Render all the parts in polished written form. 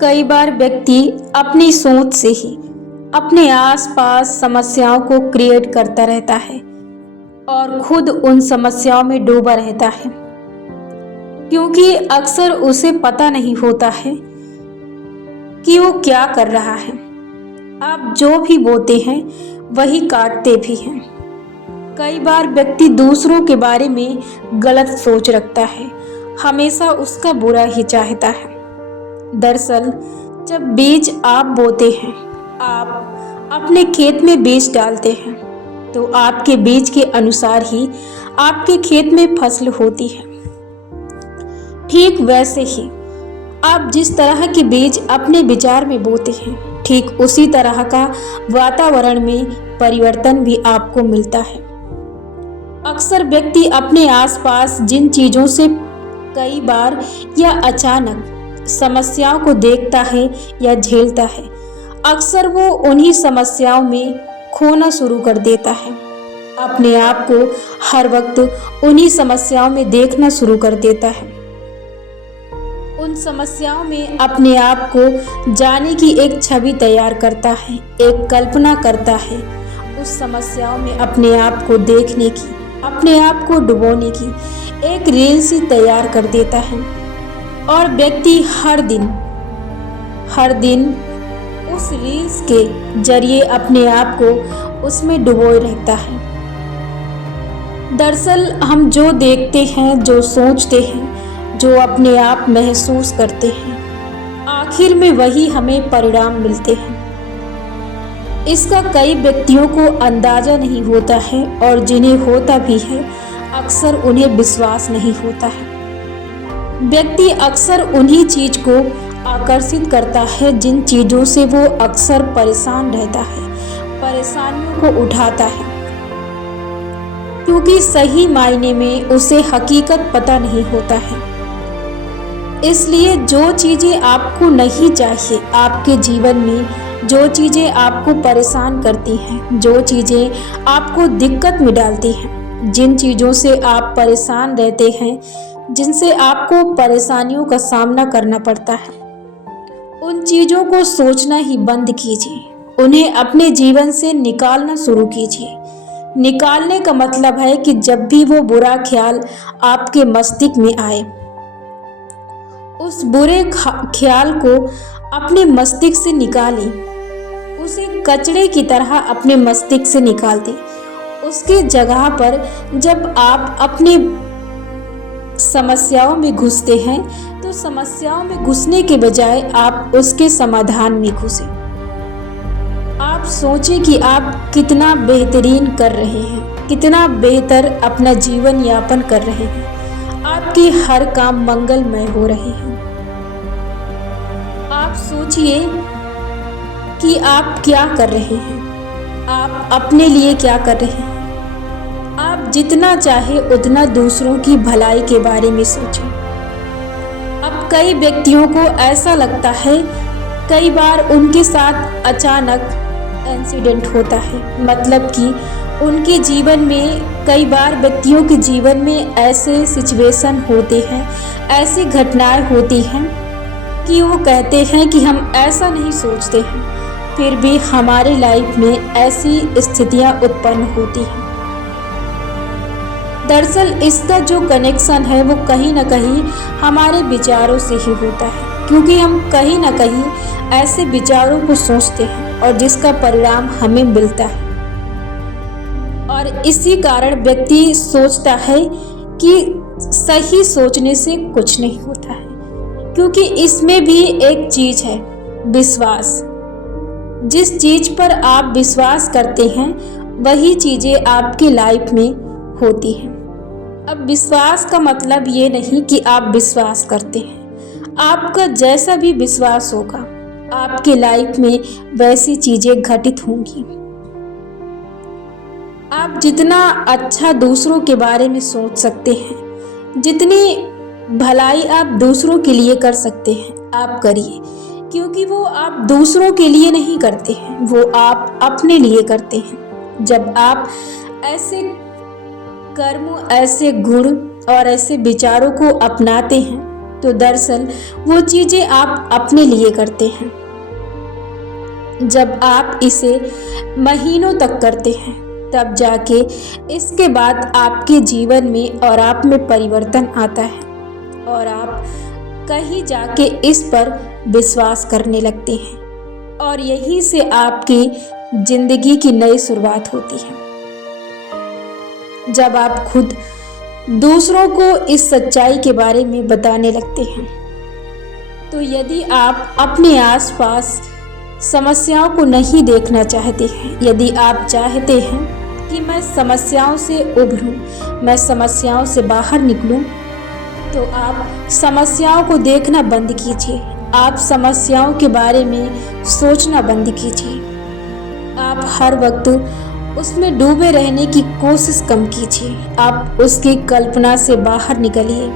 कई बार व्यक्ति अपनी सोच से ही अपने आसपास समस्याओं को क्रिएट करता रहता है और खुद उन समस्याओं में डूबा रहता है, क्योंकि अक्सर उसे पता नहीं होता है कि वो क्या कर रहा है। आप जो भी बोते हैं वही काटते भी हैं। कई बार व्यक्ति दूसरों के बारे में गलत सोच रखता है, हमेशा उसका बुरा ही चाहता है। दरअसल जब बीज आप बोते हैं, आप अपने खेत में बीज डालते हैं, तो आपके बीज के अनुसार ही आपके खेत में फसल होती है। ठीक वैसे ही आप जिस तरह के बीज अपने विचार में बोते हैं, ठीक उसी तरह का वातावरण में परिवर्तन भी आपको मिलता है। अक्सर व्यक्ति अपने आसपास जिन चीजों से कई बार या अचानक समस्याओं को देखता है या झेलता है, अक्सर वो उन्हीं समस्याओं में खोना शुरू कर देता है। अपने आप को हर वक्त उन्हीं समस्याओं में देखना शुरू कर देता है। उन समस्याओं में अपने आप को जाने की एक छवि तैयार करता है, एक कल्पना करता है। उस समस्याओं में अपने आप को देखने की, अपने आप को डुबोने की एक रील सी तैयार कर देता है और व्यक्ति हर दिन उस रील्स के जरिए अपने आप को उसमें डुबोए रहता है। दरअसल हम जो देखते हैं, जो सोचते हैं, जो अपने आप महसूस करते हैं, आखिर में वही हमें परिणाम मिलते हैं। इसका कई व्यक्तियों को अंदाजा नहीं होता है और जिन्हें होता भी है, अक्सर उन्हें विश्वास नहीं होता है। व्यक्ति अक्सर उन्हीं चीज को आकर्षित करता है जिन चीजों से वो अक्सर परेशान रहता है, परेशानियों को उठाता है, क्योंकि सही मायने में उसे हकीकत पता नहीं होता है। इसलिए जो चीजें आपको नहीं चाहिए आपके जीवन में, जो चीजें आपको परेशान करती हैं, जो चीजें आपको दिक्कत में डालती हैं, जिन चीजों से आप परेशान रहते हैं, जिनसे आपको परेशानियों का सामना करना पड़ता है, उन चीजों को सोचना ही बंद कीजिए। उन्हें अपने जीवन से निकालना शुरू कीजिए। निकालने का मतलब है कि जब भी वो बुरा ख्याल आपके मस्तिष्क में आए, उस बुरे ख्याल को अपने मस्तिष्क से निकालें, उसे कचरे की तरह अपने मस्तिष्क से निकाल दें। उसके जगह पर जब आप अपने समस्याओं में घुसते हैं, तो समस्याओं में घुसने के बजाय आप उसके समाधान में घुसें। आप सोचें कि आप कितना बेहतरीन कर रहे हैं, कितना बेहतर अपना जीवन यापन कर रहे हैं, आपके हर काम मंगलमय हो रहे हैं। आप सोचिए कि आप क्या कर रहे हैं, आप अपने लिए क्या कर रहे हैं। आप जितना चाहे उतना दूसरों की भलाई के बारे में सोचें। अब कई व्यक्तियों को ऐसा लगता है, कई बार उनके साथ अचानक इंसिडेंट होता है, मतलब कि उनके जीवन में कई बार व्यक्तियों के जीवन में ऐसे सिचुएशन होते हैं, ऐसी घटनाएं होती हैं कि वो कहते हैं कि हम ऐसा नहीं सोचते हैं, फिर भी हमारे लाइफ में ऐसी स्थितियां उत्पन्न होती हैं। दरअसल इसका जो कनेक्शन है वो कहीं ना कहीं हमारे विचारों से ही होता है, क्योंकि हम कहीं ना कहीं ऐसे विचारों को सोचते हैं और जिसका परिणाम हमें मिलता है। और इसी कारण व्यक्ति सोचता है कि सही सोचने से कुछ नहीं होता है, क्योंकि इसमें भी एक चीज है, विश्वास। जिस चीज पर आप विश्वास करते हैं वही चीजें आपके लाइफ में होती हैं। अब विश्वास का मतलब ये नहीं कि आप विश्वास करते हैं, आपका जैसा भी विश्वास होगा आपके लाइफ में वैसी चीजें घटित होंगी। आप जितना अच्छा दूसरों के बारे में सोच सकते हैं, जितनी भलाई आप दूसरों के लिए कर सकते हैं, आप करिए, क्योंकि वो आप दूसरों के लिए नहीं करते हैं, वो आप अपने लिए करते हैं। जब आप ऐसे कर्म, ऐसे गुण और ऐसे विचारों को अपनाते हैं, तो दरअसल वो चीजें आप अपने लिए करते हैं। जब आप इसे महीनों तक करते हैं, तब जाके इसके बाद आपके जीवन में और आप में परिवर्तन आता है और आप कहीं जाके इस पर विश्वास करने लगते हैं और यहीं से आपकी जिंदगी की नई शुरुआत होती है। जब आप खुद दूसरों को इस सच्चाई के बारे में बताने लगते हैं, तो यदि आप अपने आसपास समस्याओं को नहीं देखना चाहते हैं, यदि आप चाहते हैं कि मैं समस्याओं से उभरूं, मैं समस्याओं से बाहर निकलूं, तो आप समस्याओं को देखना बंद कीजिए। आप समस्याओं के बारे में सोचना बंद कीजिए। आप हर वक्त उसमें डूबे रहने की कोशिश कम कीजिए। आप उसकी कल्पना से बाहर निकलिए।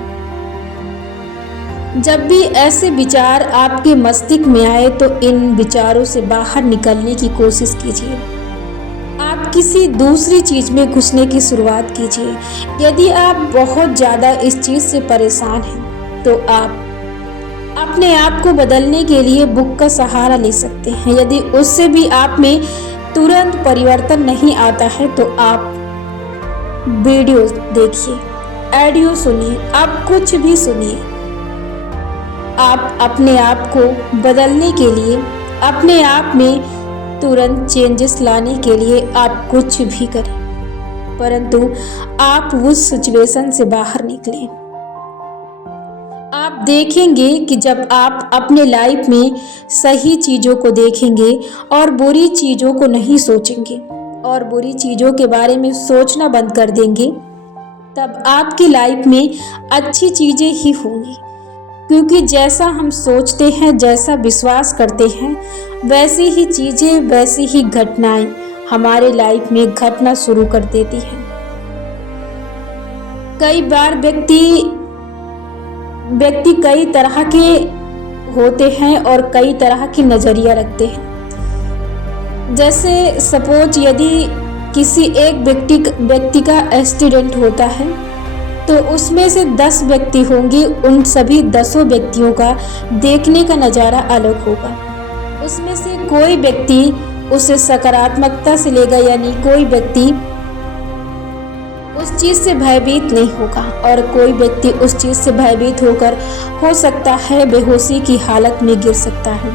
जब भी ऐसे विचार आपके मस्तिष्क में आए तो इन विचारों से बाहर निकलने की कोशिश कीजिए। आप किसी दूसरी चीज में घुसने की शुरुआत कीजिए। यदि आप बहुत ज़्यादा इस चीज से परेशान हैं, तो आप अपने आप को बदलने के लिए बुक का सहारा ले सकते हैं। यदि उससे भी आप में तुरंत परिवर्तन नहीं आता है, तो आप वीडियो देखिए, ऑडियो सुनिए, आप कुछ भी सुनिए। आप अपने आप को बदलने के लिए, अपने आप में तुरंत चेंजेस लाने के लिए आप कुछ भी करें, परंतु आप उस सिचुएशन से बाहर निकलें। आप देखेंगे कि जब आप अपने लाइफ में सही चीज़ों को देखेंगे और बुरी चीज़ों को नहीं सोचेंगे और बुरी चीज़ों के बारे में सोचना बंद कर देंगे, तब आपकी लाइफ में अच्छी चीज़ें ही होंगी। क्योंकि जैसा हम सोचते हैं, जैसा विश्वास करते हैं, वैसी ही चीज़ें, वैसी ही घटनाएं हमारे लाइफ में घटना शुरू कर देती हैं। कई बार व्यक्ति कई तरह के होते हैं और कई तरह की नज़रिया रखते हैं। जैसे सपोज यदि किसी एक व्यक्ति का एक्सीडेंट होता है, तो उसमें से 10 व्यक्ति होंगे, उन सभी 10 व्यक्तियों का देखने का नज़ारा अलग होगा। उसमें से कोई व्यक्ति उसे सकारात्मकता से लेगा, यानी कोई व्यक्ति उस चीज़ से भयभीत नहीं होगा और कोई व्यक्ति उस चीज़ से भयभीत होकर हो सकता है बेहोशी की हालत में गिर सकता है।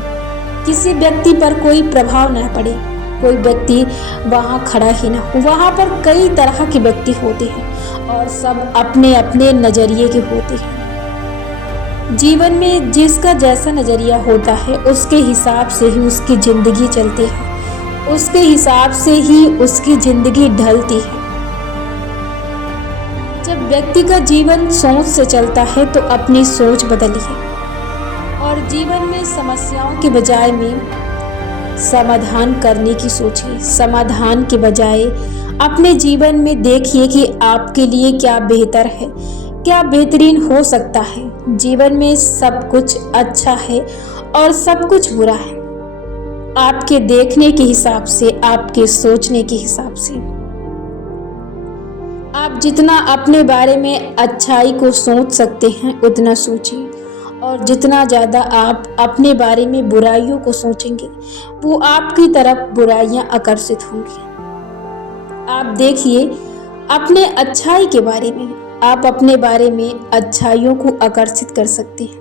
किसी व्यक्ति पर कोई प्रभाव न पड़े, कोई व्यक्ति वहाँ खड़ा ही ना हो। वहाँ पर कई तरह के व्यक्ति होते हैं और सब अपने अपने नज़रिए के होते हैं। जीवन में जिसका जैसा नज़रिया होता है, उसके हिसाब से ही उसकी ज़िंदगी चलती है, उसके हिसाब से ही उसकी ज़िंदगी ढलती है। जब व्यक्ति का जीवन सोच से चलता है, तो अपनी सोच बदलिए और जीवन में समस्याओं के बजाय में समाधान करने की सोचिए। समाधान के बजाय अपने जीवन में देखिए कि आपके लिए क्या बेहतर है, क्या बेहतरीन हो सकता है। जीवन में सब कुछ अच्छा है और सब कुछ बुरा है, आपके देखने के हिसाब से, आपके सोचने के हिसाब से। आप जितना अपने बारे में अच्छाई को सोच सकते हैं, उतना सोचिए, और जितना ज़्यादा आप अपने बारे में बुराइयों को सोचेंगे, वो आपकी तरफ बुराइयां आकर्षित होंगी। आप देखिए अपने अच्छाई के बारे में, आप अपने बारे में अच्छाइयों को आकर्षित कर सकते हैं।